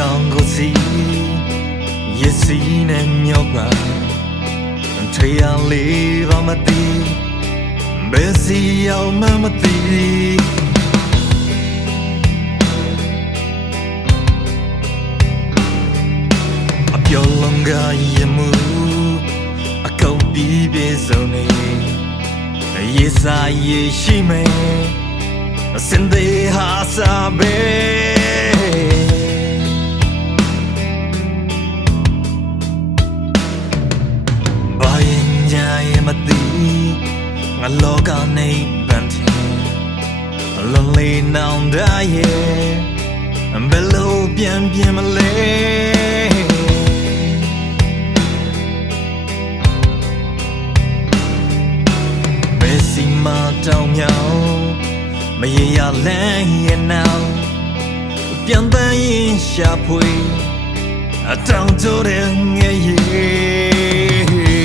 ကောင်ကိုစီရစီနဲ့မြောက်ပါထွေရလေးဘာမသိဘယ်စီရောက်မှမသိအပြောင်းလုံးကရမှုအကောက်ပြီးပြေဆုံးနေရေစာရေရှိမယ်စင်သေးဟာစာပဲဘာရင်ညာရဲ့မသိငါလောကနေပန်းထင်လုံးလေးနောင်တရဲ့ဘယ်လိုပြန်မလဲဘယ်စီမတောင်မြောင်မရေရလန်းရဲ့နောက်ပြန်တန်းရင်ရှာဖွေအတောင်ကျိုးတဲ့ငယ်ရဲ့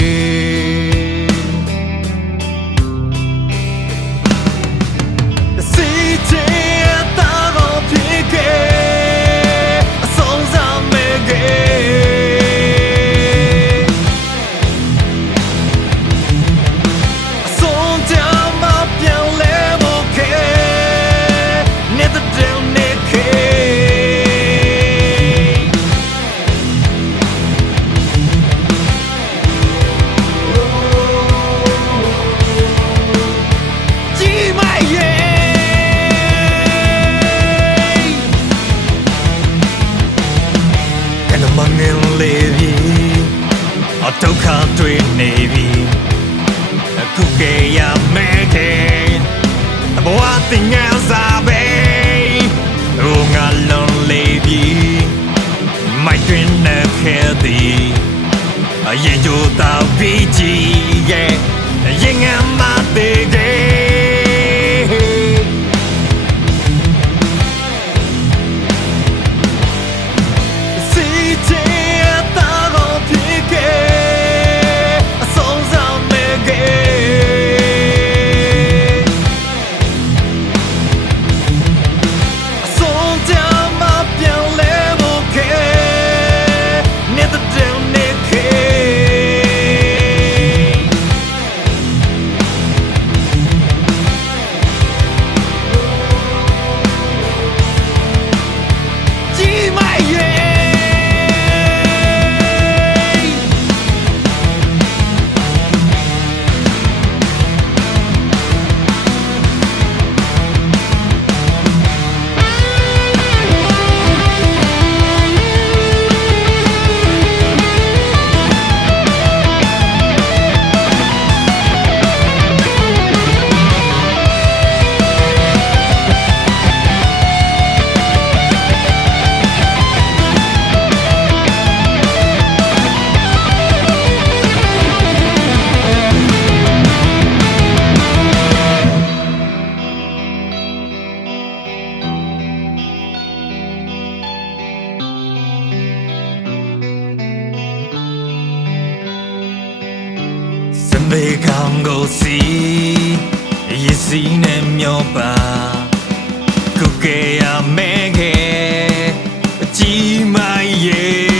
စီချေတာတော့ဖြစ်ခဲ့အဆုံးစားမဲ့ခဲ့အဆုံးကြမှာပြန်လဲဖို့ခဲ့နေတဲ့တဲ့နေခဲ့ကြီးမရဲ့မငင်လေးပြီအဒုက္ခတွေ့နေပြီအခုကရမယ်ခဲ့ဘဝတင်ငါစားပဲဟိုငါလုံးလေးပြီမိုက်တွင်နေခဲ့သည်အရင်ကြိုးတောက်ပြီးကြီးရဲ့ရင်ငါမသေးခဲ့ဘေးကောင်ကိုစီရစီနဲ့မျောပါကုကေရမဲခဲ့ကြီးမရဲ့